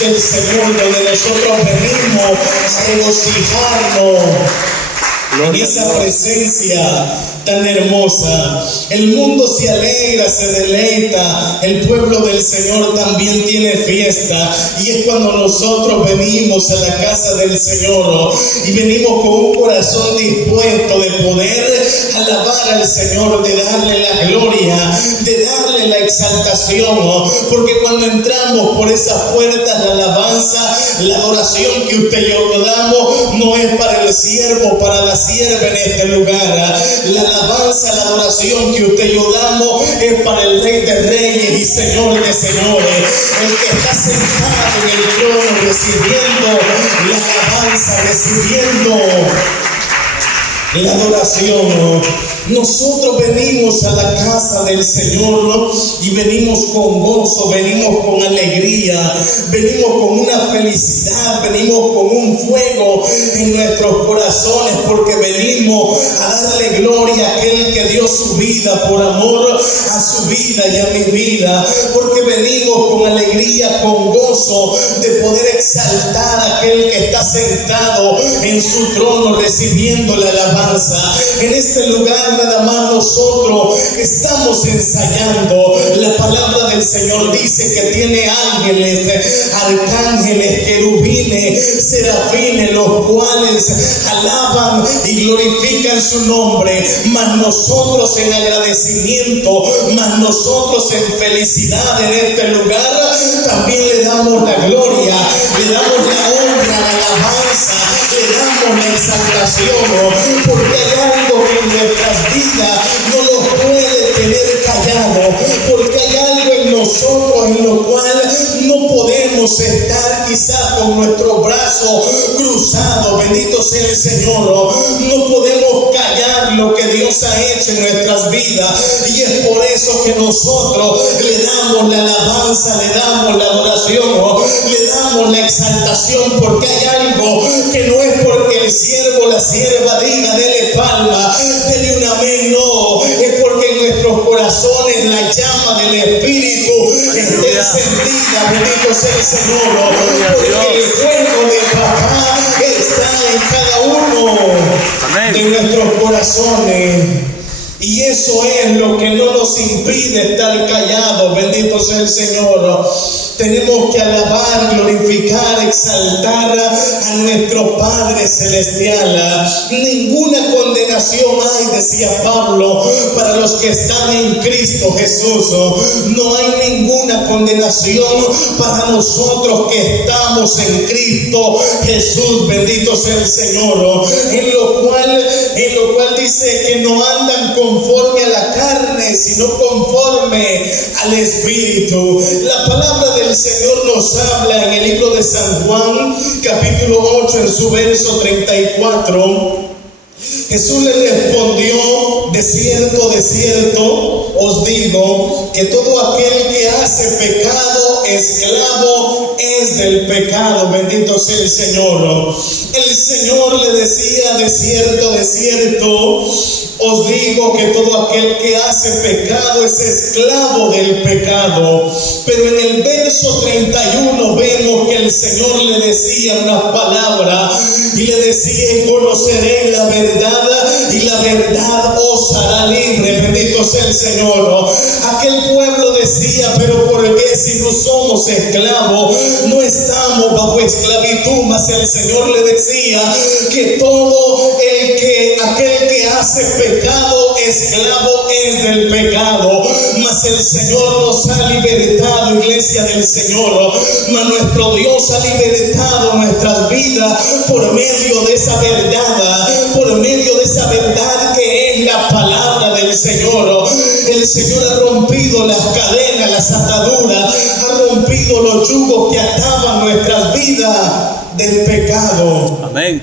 del Señor, donde nosotros venimos a regocijarnos en esa presencia tan hermosa. El mundo se alegra, se deleita, el pueblo del Señor también tiene fiesta, y es cuando nosotros venimos a la casa del Señor y venimos con un corazón dispuesto de poder alabar al Señor, de darle la gloria, de darle la exaltación, porque cuando entramos por esas puertas, la alabanza, la adoración que usted y yo damos no es para el siervo, para la sierva en este lugar. La alabanza, la adoración que usted y yo damos es para el Rey de Reyes y Señor de Señores, el que está sentado en el trono recibiendo la alabanza, recibiendo la adoración. Nosotros venimos a la casa del Señor, ¿no? Y venimos con gozo, venimos con alegría, venimos con una felicidad, venimos con un fuego en nuestros corazones, porque venimos a darle gloria a aquel que dio su vida por amor a su vida y a mi vida, porque venimos con alegría, con gozo de poder exaltar a aquel que está sentado en su trono recibiendo la alabanza. En este lugar nada más nosotros estamos ensayando. La palabra del Señor dice que tiene ángeles, arcángeles, querubines, serafines, los cuales alaban y glorifican su nombre. Mas nosotros en agradecimiento, mas nosotros en felicidad en este lugar, también le damos la gloria, le damos la honra, la alabanza, le damos la exaltación, porque hay algo que en nuestras vidas no nos puede tener callado, porque hay algo en nosotros en lo cual no podemos estar quizás con nuestros brazos cruzados. Bendito sea el Señor. No podemos callar lo que Dios ha hecho en nuestras vidas, y es por eso que nosotros le damos la alabanza, le damos la adoración, le damos la exaltación, porque hay algo que no es porque el siervo o la sierva diga dele palma, dele un amén, no, es porque en nuestros corazones la llama del Espíritu esté encendida. Bendito sea el Señor, porque el fuego de papá está en cada uno de nuestros corazones. Y eso es lo que no nos impide estar callados. Bendito sea el Señor. Tenemos que alabar, glorificar, exaltar a nuestro Padre Celestial. Ninguna condenación hay, decía Pablo, para los que están en Cristo Jesús. No hay ninguna condenación para nosotros que estamos en Cristo Jesús. Bendito sea el Señor. En lo cual dice que no andan conforme a la carne, sino conforme al Espíritu. La palabra del Señor nos habla en el libro de San Juan, capítulo 8, en su verso 34. Jesús le respondió: de cierto os digo, que todo aquel que hace pecado, esclavo es del pecado. Bendito sea el Señor. El Señor le decía: de cierto os digo que todo aquel que hace pecado es esclavo del pecado. Pero en el verso 31 vemos que el Señor le decía unas palabras, y le decía: y conoceréis la verdad, y la verdad os hará libre. Bendito sea el Señor. Aquel pueblo decía: pero ¿por qué si no somos esclavos? No estamos bajo esclavitud. Mas el Señor le decía que todo aquel que hace pecado, esclavo es del pecado. Mas el Señor nos ha libertado, iglesia del Señor. Mas nuestro Dios ha libertado nuestras vidas por medio de esa verdad, por medio de esa verdad que es la palabra del Señor. El Señor ha rompido las cadenas, las ataduras, ha rompido los yugos que ataban nuestras vidas del pecado. Amén.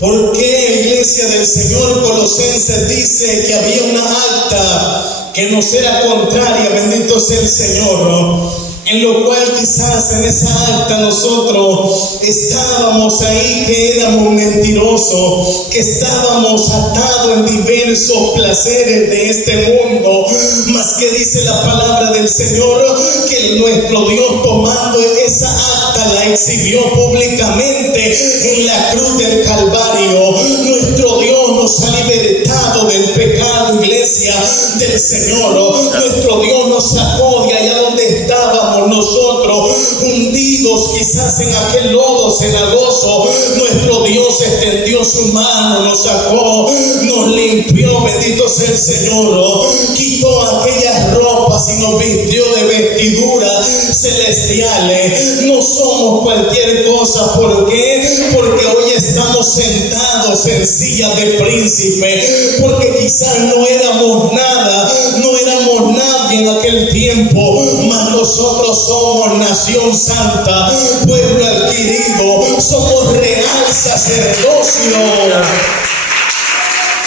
¿Por qué, iglesia del Señor? Colosenses dice que había una acta que nos era contraria. Bendito sea el Señor. En lo cual quizás en esa acta nosotros estábamos ahí, que éramos mentirosos, que estábamos atados en diversos placeres de este mundo. Mas que dice la palabra del Señor, que nuestro Dios, tomando esa acta, exhibió públicamente en la cruz del Calvario. Nuestro Dios nos ha libertado del pecado, iglesia del Señor. Nuestro Dios nos sacó de allá donde estábamos nosotros, hundidos quizás en aquel lodo cenagoso. Nuestro Dios extendió su mano, nos sacó, nos limpió, bendito sea el Señor. Quitó aquellas ropas y nos vistió de vestiduras celestiales. No somos cualquier cosa. ¿Por qué? Porque hoy estamos sentados en sillas de príncipe. Porque quizás no éramos nada, no éramos nadie en aquel tiempo, mas nosotros somos nación santa, pueblo adquirido, somos real sacerdocio.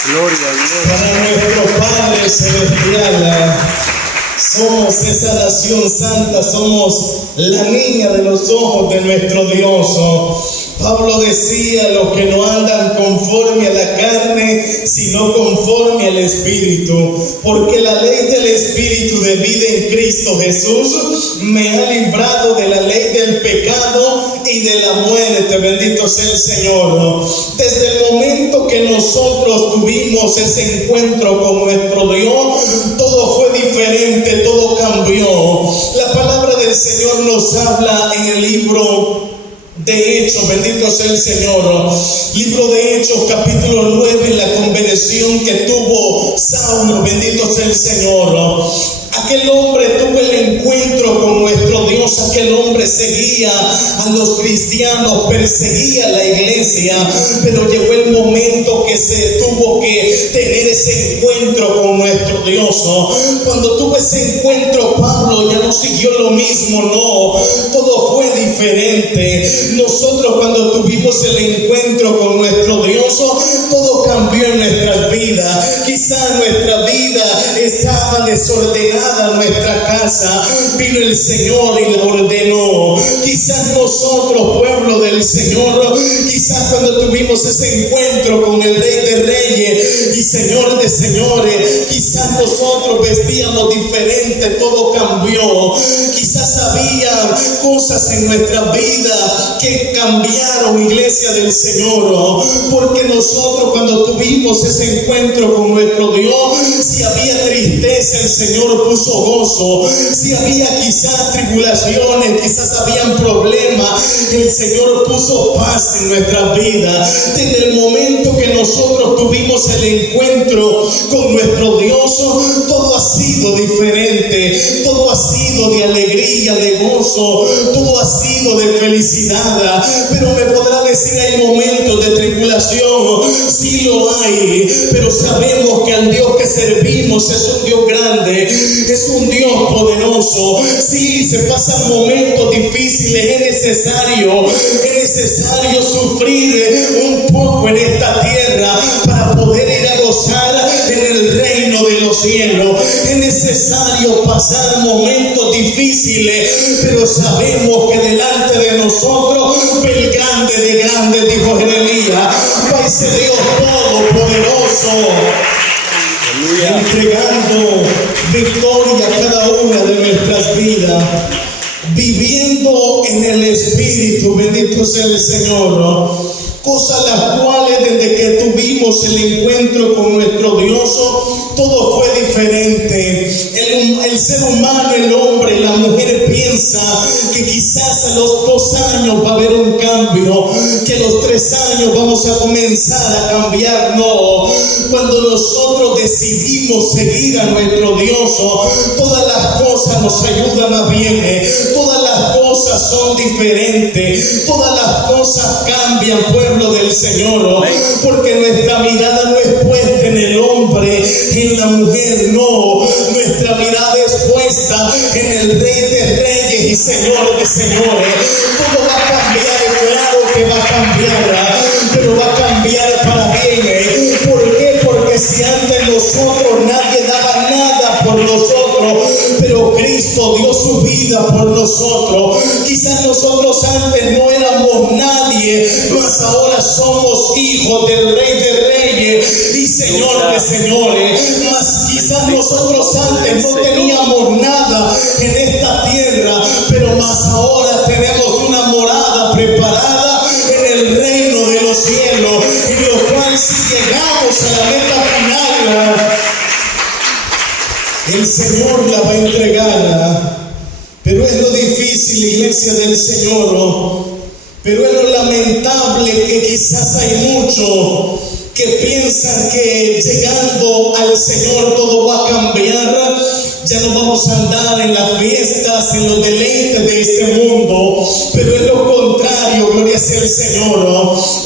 Gloria a Dios. Para nuestro Padre celestial, somos esa nación santa, somos la niña de los ojos de nuestro Dios. Pablo decía: los que no andan conforme a la carne, sino conforme al Espíritu, porque la ley del Espíritu de vida en Cristo Jesús me ha librado de la ley del pecado y de la muerte. Bendito sea el Señor. Desde el momento que nosotros tuvimos ese encuentro con nuestro Dios, todo fue diferente, todo cambió. La palabra del Señor nos habla en el libro de Hechos, bendito sea el Señor. Libro de Hechos, capítulo 9, la conversión que tuvo Saulo, bendito sea el Señor. Aquel hombre tuvo el encuentro con nuestro Dios. Aquel hombre seguía a los cristianos, perseguía a la iglesia, pero llegó el momento que se tuvo que tener ese encuentro con nuestro Dios. Cuando tuvo ese encuentro, Pablo ya no siguió lo mismo, no, todo fue diferente. Nosotros, cuando tuvimos el encuentro con nuestro Dios, todo cambió en nuestras vidas. Quizás nuestra vida estaba desordenada, nuestra casa, vino el Señor y la ordenó. Quizás nosotros, pueblo del Señor, quizás cuando tuvimos ese encuentro con el Rey de Reyes y Señor de Señores, quizás nosotros vestíamos diferente, todo cambió. Quizás había cosas en nuestra vida que cambiaron, iglesia del Señor, porque nosotros, cuando tuvimos ese encuentro con nuestro Dios, si había tristeza, el Señor puso gozo. Si había quizás tribulaciones, quizás habían problemas, el Señor puso paz en nuestra vida. Desde el momento que nosotros tuvimos el encuentro con nuestro Dios, todo ha sido diferente, todo ha sido de alegría, de gozo, todo ha sido de felicidad. Pero me podrá decir: hay momentos de tribulación, sí lo hay, pero sabemos que al Dios que servimos es un Dios grande, es un Dios poderoso. Sí, se pasan momentos difíciles, es necesario sufrir un poco en esta tierra para poder ir a gozar en el reino de los cielos. Es necesario pasar momentos difíciles, pero sabemos que delante de nosotros el grande de grandes, dijo Jeremías, va ese Dios todopoderoso, entregando victoria a cada una de nuestras vidas, viviendo en el Espíritu, bendito sea el Señor. Cosas las cuales desde que tuvimos el encuentro con nuestro Dios, todo fue diferente. El ser humano, el hombre, la mujer piensa que quizás a los 2 años va a haber un cambio, que a los 3 años vamos a comenzar a cambiar. No, cuando nosotros decidimos seguir a nuestro Dios, todas las cosas nos ayudan a bien, todas las cosas son diferentes, todas las cosas cambian, pueblo del Señor, porque nuestra mirada no es puesta en el hombre, en la mujer, no, nuestra mirada es puesta en el Rey de Reyes y Señor de Señores. Todo va a cambiar, claro que va a cambiar, pero va a cambiar para bien. ¿Por qué? Porque si antes nosotros nadie daba nada por nosotros, pero Cristo dio su vida por nosotros. Quizás nosotros antes no éramos nadie, mas ahora somos hijos del Rey de Reyes y Señor de Señores. Mas quizás nosotros antes no teníamos nada en esta tierra, pero más ahora tenemos una morada Señor la va a entregar. Pero es lo difícil, iglesia del Señor, pero es lo lamentable que quizás hay muchos que piensan que llegando al Señor todo va a cambiar. Ya no vamos a andar en las fiestas, en los deleites de este mundo, pero es lo contrario, gloria sea el Señor.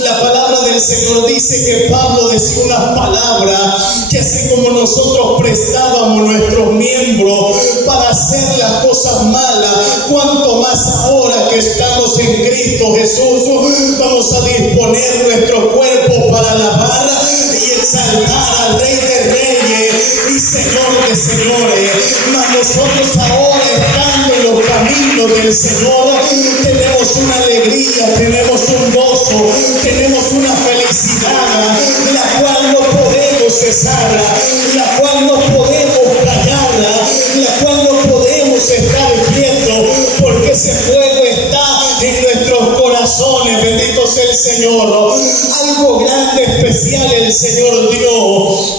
La palabra del Señor dice que Pablo decía unas palabras que así como nosotros prestábamos nuestros miembros para hacer las cosas malas, cuanto más ahora que estamos en Cristo Jesús, vamos a disponer nuestro cuerpo para alabar y exaltar al Rey de Reyes y Señor de Señores. Mas nosotros ahora, estando en los caminos del Señor, tenemos una alegría, tenemos un gozo, tenemos una felicidad, la cual no podemos cesar, la cual no podemos callar, la cual no podemos estar quietos, porque ese fuego está en nuestros corazones. Bendito sea el Señor. Algo grande, especial el Señor dio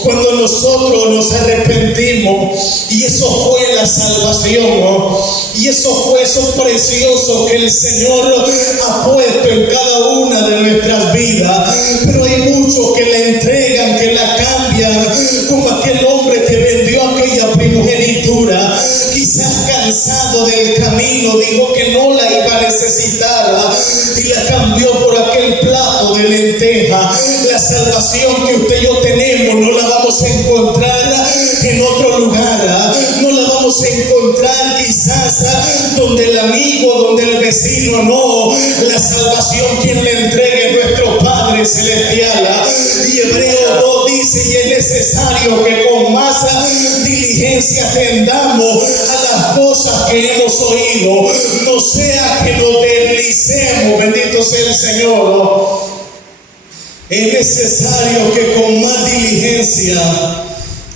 cuando nosotros nos arrepentimos, y eso fue la salvación, y eso fue eso precioso que el Señor ha puesto en cada una de nuestras vidas. Pero hay muchos que la entregan, que la cambian, como aquel hombre que vendió aquella primogenitura, quizás cansado del camino, dijo que no la iba a necesitar y la cambió por aquel plato de lenteja. La salvación que usted y yo tenemos no la vamos a encontrar en otro lugar, no la vamos a encontrar quizás donde el amigo, donde el vecino, no. La salvación quien le entregue es nuestro Padre Celestial. Y Hebreos 2 dice: y es necesario que con más diligencia atendamos a las cosas que hemos oído, no sea que nos deslicemos. Bendito sea el Señor. Es necesario que con más diligencia,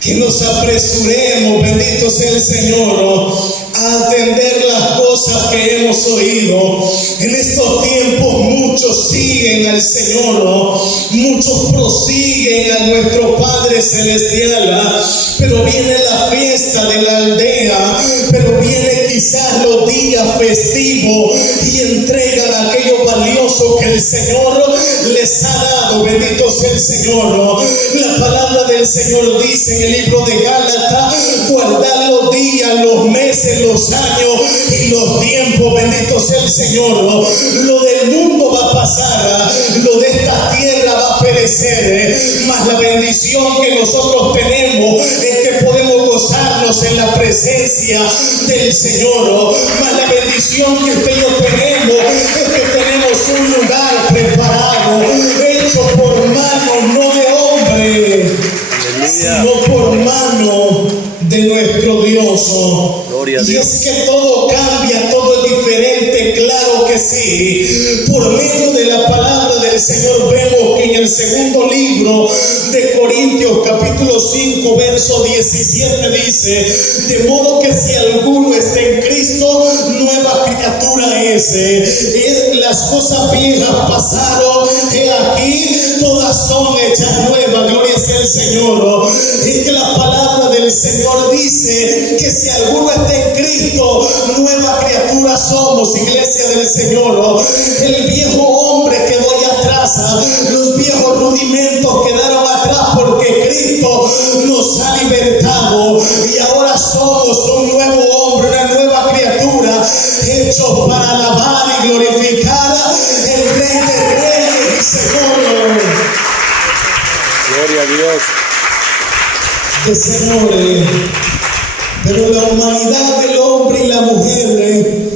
que nos apresuremos, bendito sea el Señor, a atender las cosas que hemos oído. En estos tiempos muchos siguen al Señor, muchos prosiguen a nuestro Padre Celestial, pero viene la fiesta de la aldea, pero viene quizás los días festivos y entregan aquello valioso que el Señor les ha dado. Bendito sea el Señor. La palabra del Señor dice en el libro de Gálatas: guardar los días, los meses, los años y los tiempos. Bendito sea el Señor. Lo del mundo va a pasar, lo de esta tierra va a perecer, mas la bendición que nosotros tenemos es que podemos gozarnos en la presencia del Señor. Mas la bendición que usted y yo tenemos es que tenemos un lugar preparado, hecho por mano no de hombre, sino por mano de nuestro Dios. Gloria a y Dios. es que todo cambia, todo es diferente, claro que sí. Por medio de la palabra del Señor vemos que en el segundo libro de Corintios, capítulo 5, verso 17 dice: de modo que si alguno está en Cristo, nueva criatura es. Las cosas viejas pasaron, he aquí todas son hechas nuevas. Gloria sea el Señor. Y que la palabra del Señor dice que si alguno está en Cristo, nueva criatura somos, iglesia del Señor. El viejo hombre quedó allá atrás, los viejos rudimentos quedaron atrás, porque Cristo nos ha libertado y ahora somos un nuevo hombre, una nueva criatura, hechos para alabar y glorificar el Rey de Reyes y Señor. Gloria a Dios. De Señores. Pero la humanidad del hombre y la mujer,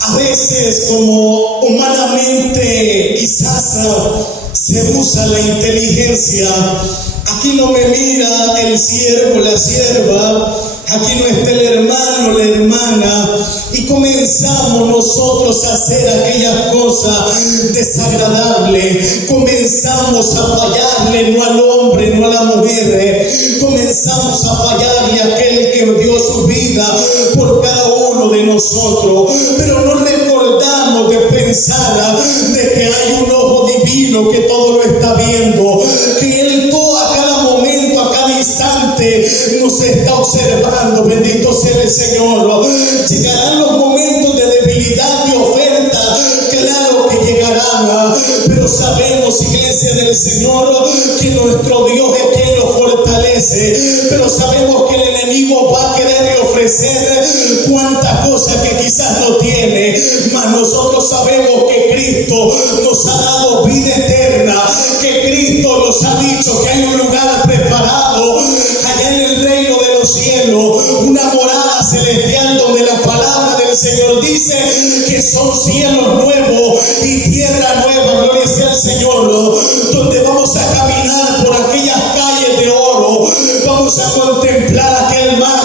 a veces como humanamente quizás se usa la inteligencia. Aquí no me mira el siervo, la sierva, aquí no está el hermano, la hermana, y comenzamos nosotros a hacer aquellas cosas desagradables. Comenzamos a fallarle no al hombre, no a la mujer. Comenzamos a fallarle a aquel que dio su vida por cada uno de nosotros. Pero no recordamos de pensar de que hay un ojo divino que todo lo está viendo, que Él a cada momento, a cada instante nos nos está observando, bendito sea el Señor. Llegarán los momentos de debilidad, de oferta, claro que llegarán, pero sabemos, iglesia del Señor, que nuestro Dios es quien nos fortalece, pero sabemos que el enemigo va a querer ofrecer cuantas cosas que quizás no tiene, mas nosotros sabemos que Cristo nos ha dado vida eterna, que Cristo nos ha dicho que hay un lugar preparado allá en el reino de los cielos, una morada celestial donde la palabra del Señor dice que son cielos nuevos y tierra nueva, gloria sea al Señor, donde vamos a caminar por aquellas calles de oro, vamos a contemplar aquel mar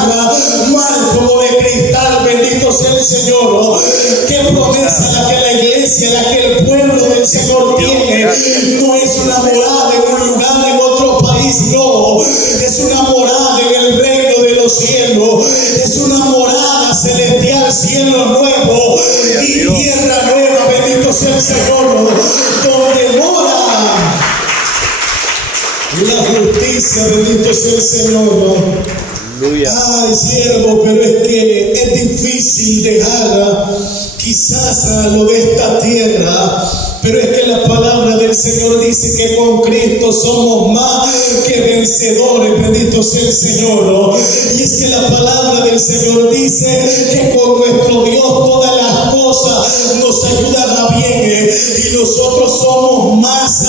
como de cristal, bendito sea el Señor. Qué promesa la que la iglesia, la que el pueblo del Señor tiene, no es una morada en un lugar, en otro país, no, es una morada en el reino de los cielos, es una morada celestial, cielo nuevo y tierra nueva, bendito sea el Señor, donde mora la justicia, bendito sea el Señor. Ay, siervo, pero es que es difícil dejar quizás lo de esta tierra, pero es que la palabra del Señor dice que con Cristo somos más que vencedores, bendito sea el Señor. Y es que la palabra del Señor dice que con nuestro Dios todas las cosas nos ayudan a bien, y nosotros somos más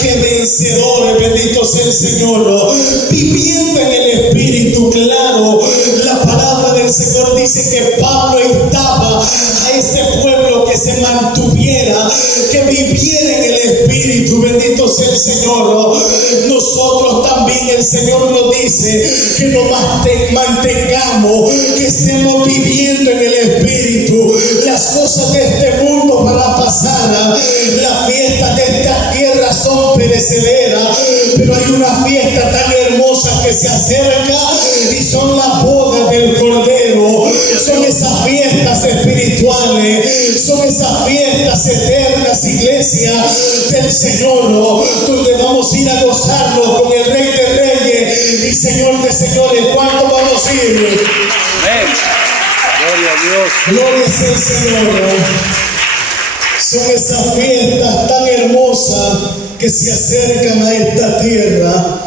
que vencedores, bendito sea el Señor, viviendo en el Espíritu. Claro, la palabra del Señor dice que Pablo instaba a este pueblo que se mantuviera, que viviera en el Espíritu, bendito sea el Señor. Nosotros también, el Señor nos dice que nos mantengamos, que estemos viviendo en el Espíritu. Las cosas de este mundo van a pasar, las fiestas de esta tierra son perecederas, pero hay una fiesta tan hermosa que se acerca y son las bodas del Cordero. Son esas fiestas espirituales, son esas fiestas eternas, iglesia del Señor, donde vamos a ir a gozarnos con el Rey de Reyes y Señor de Señores. ¿Cuánto vamos a ir? Amén. Gloria a Dios. Gloria sea el Señor. Son esas fiestas tan hermosas que se acercan a esta tierra.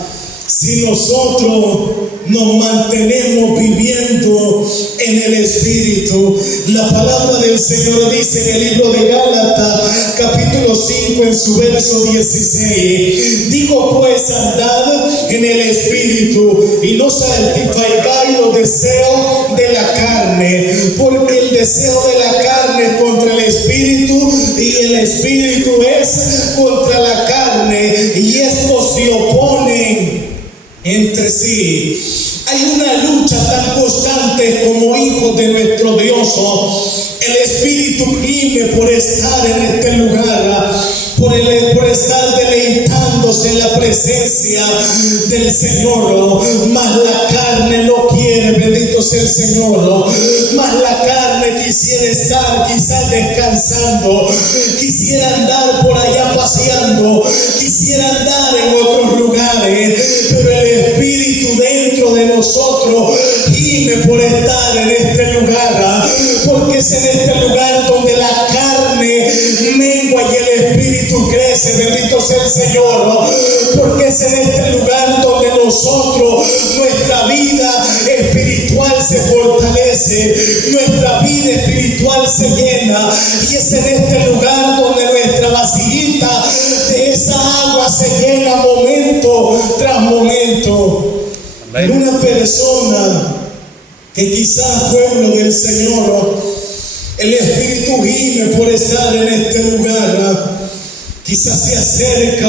Si nosotros nos mantenemos viviendo en el Espíritu, la palabra del Señor dice en el libro de Gálatas, capítulo 5, en su verso 16: digo pues, andad en el Espíritu y no satisfagáis los deseos de la carne, porque el deseo de la carne es contra el Espíritu y el Espíritu es contra la carne, y estos se oponen entre sí. Hay una lucha tan constante como hijos de nuestro Dios. El Espíritu gime por estar en este lugar, por estar deleitándose en la presencia del Señor, mas la carne no quiere, bendito sea el Señor, mas la carne quisiera estar quizás descansando, quisiera andar por allá paseando, quisiera andar en otros lugares, pero el Espíritu dentro de nosotros gime por estar en este lugar, porque es en este lugar donde la carne mengua y el Espíritu crece, bendito sea el Señor, porque es en este lugar donde nosotros, nuestra vida espiritual se fortalece, nuestra vida espiritual se llena, y es en este lugar donde nuestra vasijita de esa agua se llena momento tras momento. Pero una persona que quizás, pueblo del Señor, el Espíritu gime por estar en este lugar, quizás se acerca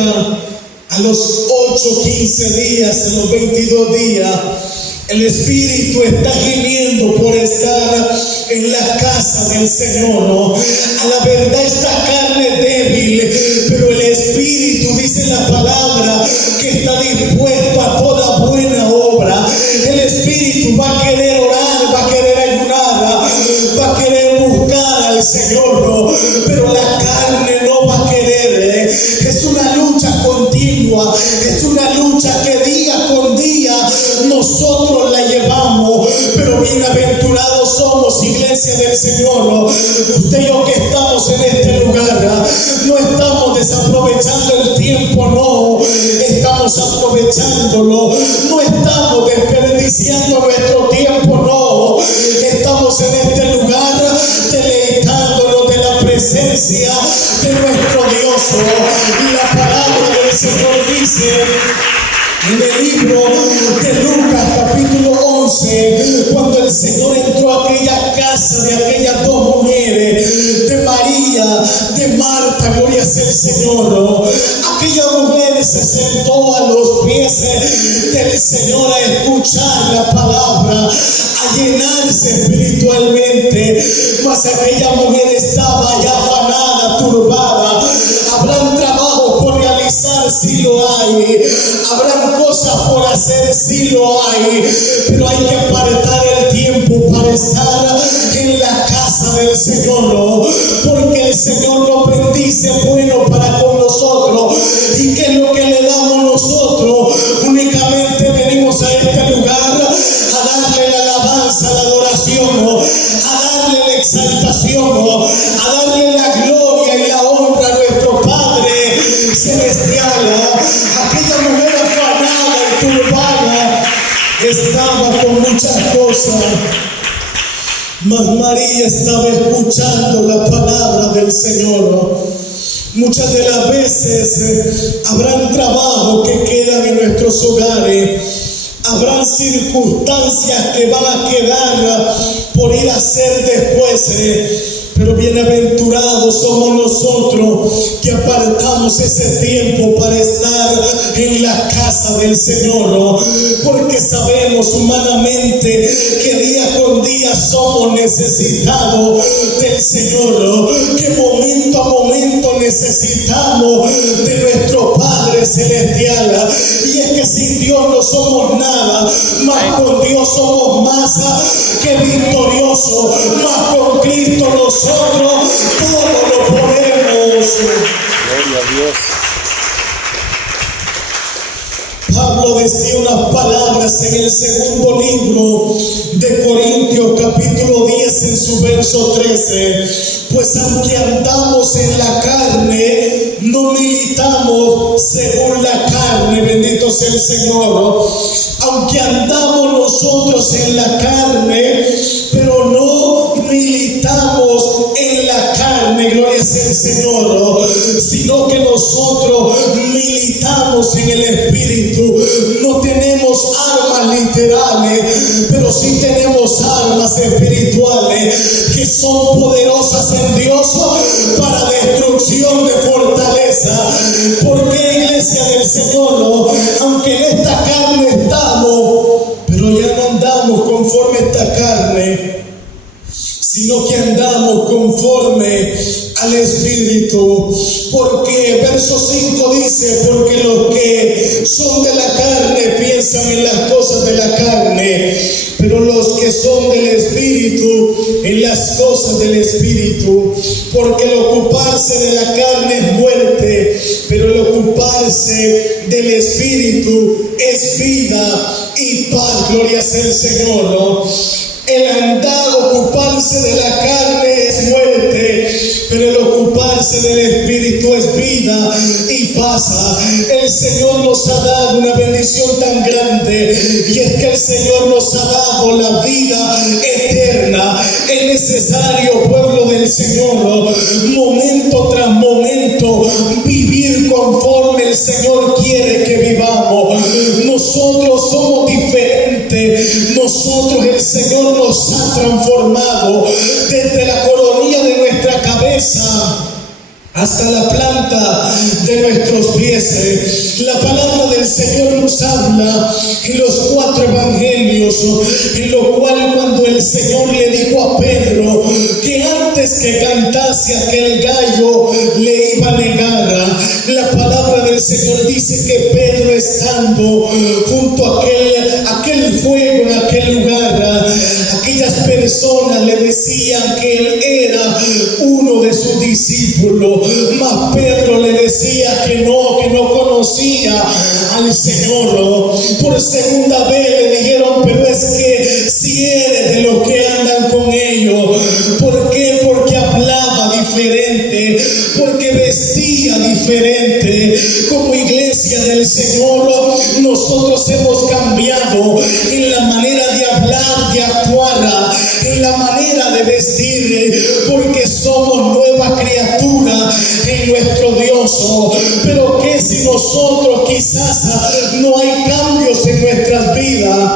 a los 8, 15 días, a los 22 días, el Espíritu está gimiendo por estar en la casa del Señor. A la verdad, esta carne es débil, pero el Espíritu, dice la palabra, que está dispuesto a toda buena obra. El Espíritu va a querer orar, va a querer ayunar, va a querer buscar al Señor, pero la carne no va a querer. Es una lucha continua, es una lucha que día con día nosotros la presencia del Señor. Usted y yo que estamos en este lugar, no estamos desaprovechando el tiempo, no, estamos aprovechándolo, no estamos desperdiciando nuestro tiempo, no, estamos en este lugar deleitándonos de la presencia de nuestro Dios. Y la palabra del Señor dice en el libro de Lucas capítulo 11, cuando el Señor entró a aquella casa de aquellas dos mujeres, de María, de Marta, gloria sea el Señor. Aquella mujer se sentó a los pies del Señor a escuchar la palabra, a llenarse espiritualmente, mas aquella mujer estaba ya afanada, turbada. Habrán trabajo por realizar, sí lo hay, habrán cosas por hacer, sí lo hay, pero hay que apartar el tiempo para estar en la casa del Señor, porque el Señor nos bendice bueno para con nosotros. ¿Y qué es lo que le damos nosotros? Únicamente venimos a este lugar a darle la alabanza, la adoración, a darle la exaltación, a darle la gloria y la honra a nuestro Padre celestial. Aquella mujer afanada y turbada estaba con muchas cosas, mas María estaba escuchando la palabra del Señor. Muchas de las veces habrán trabajos que quedan en nuestros hogares, habrán circunstancias que van a quedar por ir a hacer después, pero bienaventurados somos nosotros que apartamos ese tiempo para estar en la casa del Señor, porque sabemos humanamente que día con día somos necesitados del Señor, que momento a momento necesitamos de nuestro Padre celestial. Y es que sin Dios no somos nada, más con Dios somos más que victoriosos, más con Cristo nosotros todo lo podemos. Gloria a Dios. Pablo decía unas palabras en el segundo libro de Corintios capítulo 10 en su verso 13. Pues aunque andamos en la carne, no militamos según la carne, bendito sea el Señor. Aunque andamos nosotros en la carne, pero no militamos en la carne, gloria sea el Señor, sino que nosotros militamos en el Espíritu. No tenemos armas literales, pero sí tenemos armas espirituales que son poderosas en Dios para destrucción de fortaleza. Porque, iglesia del Señor, aunque en esta carne estamos, pero ya no andamos conforme a esta carne, sino que andamos conforme al Espíritu. Porque verso 5 dice: porque los que son de la carne piensan en las cosas de la carne, pero los que son del Espíritu en las cosas del Espíritu. Porque el ocuparse de la carne es muerte, pero el ocuparse del Espíritu es vida y paz, gloria sea el Señor, ¿no? El andar, ocuparse de la carne es muerte, pero el ocuparse del Espíritu es vida y paz. El Señor nos ha dado una bendición tan grande, y es que el Señor nos ha dado la vida eterna. Es necesario, pueblo del Señor, momento tras momento, vivir conforme el Señor quiere que vivamos. Nosotros somos diferentes. Nosotros, el Señor nos ha transformado desde la coronilla de nuestra cabeza hasta la planta de nuestros pies. La palabra del Señor nos habla en los 4 evangelios, en lo cual cuando el Señor le dijo a Pedro que antes que cantase aquel gallo le iba a negar, la palabra del Señor dice que Pedro, estando junto a aquel fuego en aquel lugar, aquellas personas le decían que él era uno de sus discípulos, mas Pedro le decía que no conocía al Señor. Por segunda vez le dijeron: pero es que si eres de los que andan con ellos, diferente, porque vestía diferente. Como iglesia del Señor, nosotros hemos cambiado en la manera de hablar, de actuar, en la manera de vestir, porque somos nueva criatura en nuestro Dios. Pero que si nosotros quizás no hay cambios en nuestras vidas,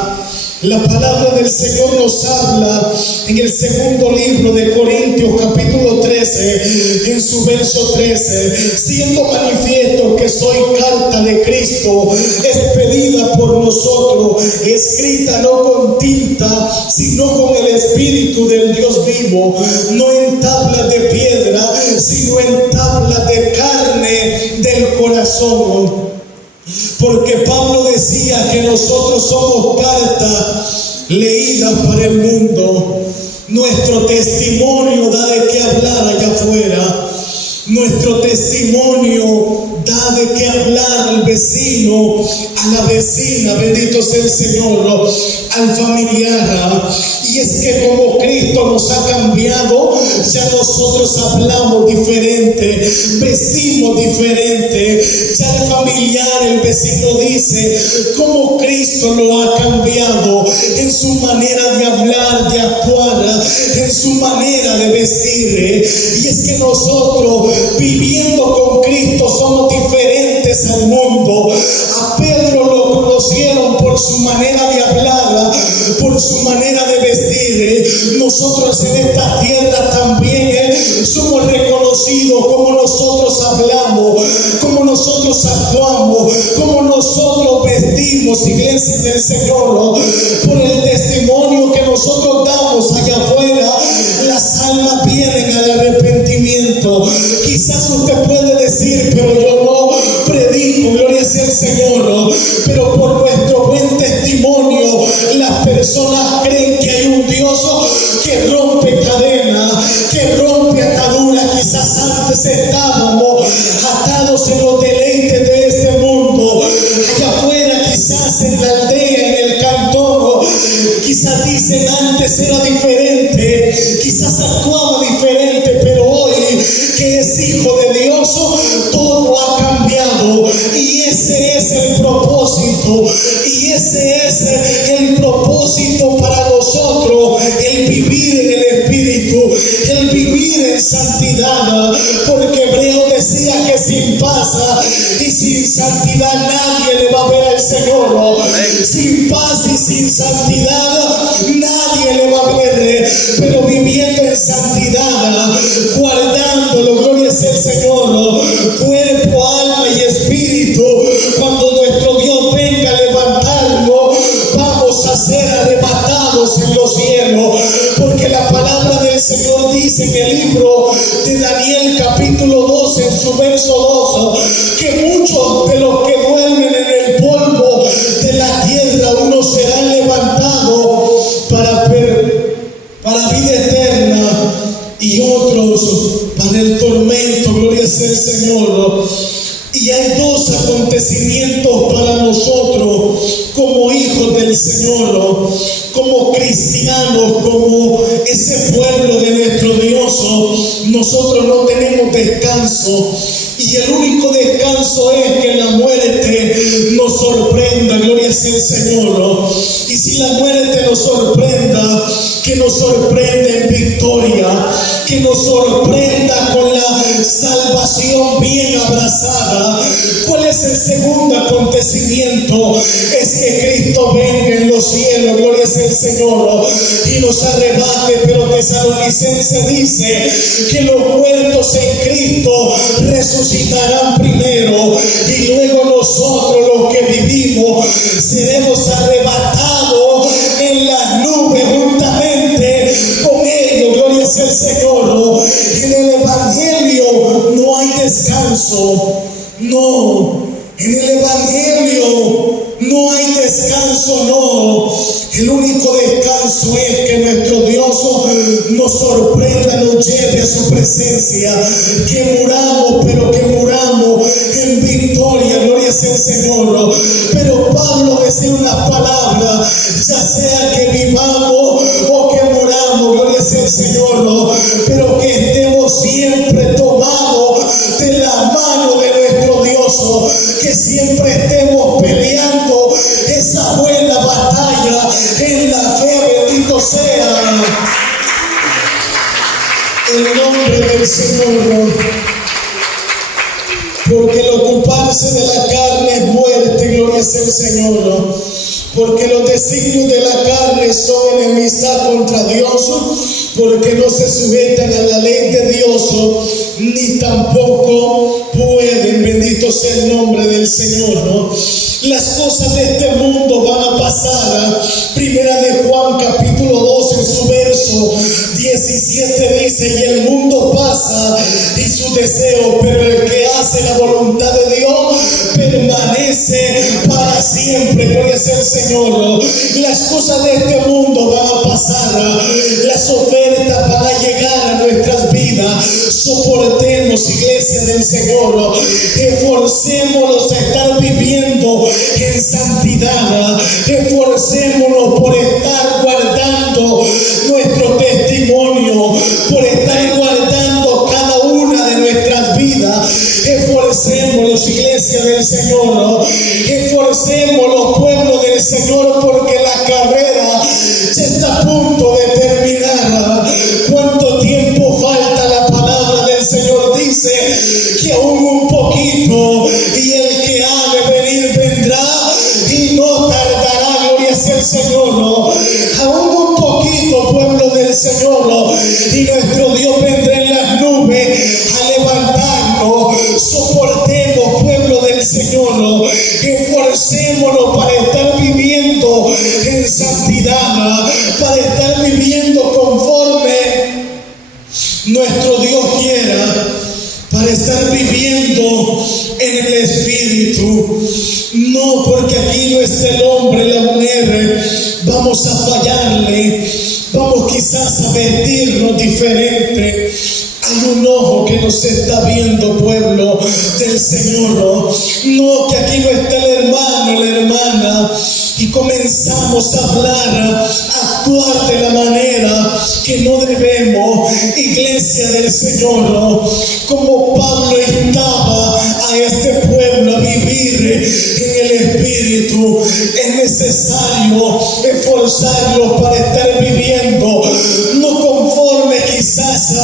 la palabra del Señor nos habla en el segundo libro de Corintios, capítulo 13, en su verso 13, siendo manifiesto que soy carta de Cristo, expedida por nosotros, escrita no con tinta, sino con el Espíritu del Dios vivo, no en tablas de piedra, sino en tablas de carne del corazón. Porque Pablo decía que nosotros somos cartas leídas para el mundo. Nuestro testimonio da de qué hablar allá afuera. Nuestro testimonio da de qué hablar al vecino, a la vecina, bendito sea el Señor, al familiar. Y es que como Cristo nos ha cambiado, ya nosotros hablamos diferente, vestimos diferente. Ya el familiar, el vecino dice cómo Cristo lo ha cambiado en su manera de hablar, de actuar, en su manera de vestir. Y es que nosotros, viviendo con Cristo, somos diferentes al mundo. A Pedro lo conocieron por su manera de hablar, por su manera de vestir. Nosotros en esta tierra también somos reconocidos como nosotros hablamos, como nosotros actuamos, como nosotros vestimos, iglesia del Señor. Por el testimonio que nosotros damos allá afuera, las almas vienen al arrepentimiento. Quizás usted puede decir, pero yo no predico, gloria sea el Señor, pero por nuestro buen testimonio las personas creen que hay un Dios que rompe cadenas, que rompe ataduras. Quizás antes estábamos atados en los deleites de este mundo. Allá afuera, quizás en la aldea, en el cantón, quizás dicen antes era diferente, quizás actuaba diferente, pero hoy que es hijo de Dios, todo ha cambiado. Y ese es el propósito, y ese es el propósito para nosotros, el vivir en el Espíritu, el vivir en santidad, porque Hebreo decía que sin paz y sin santidad nadie le va a ver al Señor. Sin paz y sin santidad nadie le va a ver, pero viviendo en santidad, guardándolo, gloria sea el Señor, cuerpo, alma y espíritu. Cuando nuestro Dios venga a levantarnos, vamos a ser arrebatados en los cielos, porque la palabra del Señor dice en el libro de Daniel capítulo 12, en su verso 2, que muchos de los que duermen en el polvo de la tierra, unos serán levantados para vida eterna y otros para el tormento, gloria sea el Señor. Y hay dos acontecimientos para nosotros como hijos del Señor, como cristianos, como ese pueblo de nuestro Dios. Nosotros no tenemos descanso, y el único descanso es que la muerte nos sorprenda, gloria sea el Señor. Y si la muerte nos sorprenda, que nos sorprenda en victoria, que nos sorprenda con la salvación bien abrazada. ¿Cuál es el segundo acontecimiento? Es que Cristo venga en los cielos, gloria sea el Señor, y nos arrebate. Pero Tesalonicenses dice que los muertos en Cristo resucitarán primero, y luego nosotros los que vivimos seremos arrebatados en las nubes juntamente con ellos, gloria sea el Señor. En el Evangelio no hay descanso, no. En el Evangelio no hay descanso, no. El único descanso es que nuestro Dios nos sorprenda, nos lleve a su presencia, que muramos, pero que muramos en victoria, gloria sea el Señor. Pero Pablo decía unas palabras, ya sea que vivamos o que muramos, gloria sea el Señor, pero que estemos siempre tomados ocuparse de la carne es muerte, gloria sea el Señor, porque los designios de la carne son enemistad contra Dios, porque no se sujetan a la ley de Dios, ni tampoco pueden, bendito sea el nombre del Señor. Las cosas de este mundo van a pasar. Primera de Juan capítulo 2 en su verso 17 dice: y el mundo pasa y sus deseos, pero el que hace la voluntad de Dios permanece para siempre. Gloria sea el Señor. Las cosas de este mundo van a pasar, las ofertas van a llegar a nuestras vidas. Soportemos, iglesia del Señor, esforcémonos a estar viviendo en santidad, esforcémonos por estar guardando nuestro testimonio, por estar guardando cada una de nuestras vidas. Esforcémonos, iglesia del Señor, esforcémonos, pueblo del Señor, porque la carrera ya está a punto de terminar. ¿Cuánto tiempo falta? La palabra del Señor dice que aún un poquito, y el que ha de venir vendrá y no tardará. Gloria sea el Señor. Aún un poquito, pueblo del Señor, y nuestro Dios vendrá en las nubes a levantarnos. Soportemos, pueblo del Señor, esforcémonos para estar viviendo en santidad, para estar viviendo conforme nuestro Dios quiera, para estar viviendo en el Espíritu. No, porque aquí no está el hombre, la mujer, vamos a fallarle, vamos quizás a vestirnos diferente. Hay un ojo que nos está viendo, pueblo del Señor. No, que aquí no está el hermano, la hermana, y comenzamos a hablar, a actuar de la manera que no debemos. Iglesia del Señor, como Pablo instaba a este pueblo a vivir en el Espíritu, es necesario esforzarlos para estar viviendo, no conforme quizás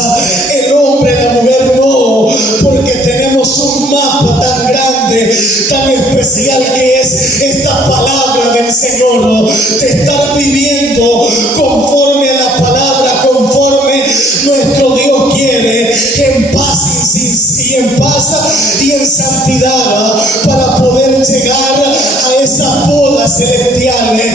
el hombre, la mujer, no, porque tenemos un mapa tan grande, tan especial, que es esta palabra del Señor, de estar viviendo conforme a la palabra, conforme nuestro Dios quiere, en paz y en santidad, para poder llegar a esas bodas celestiales.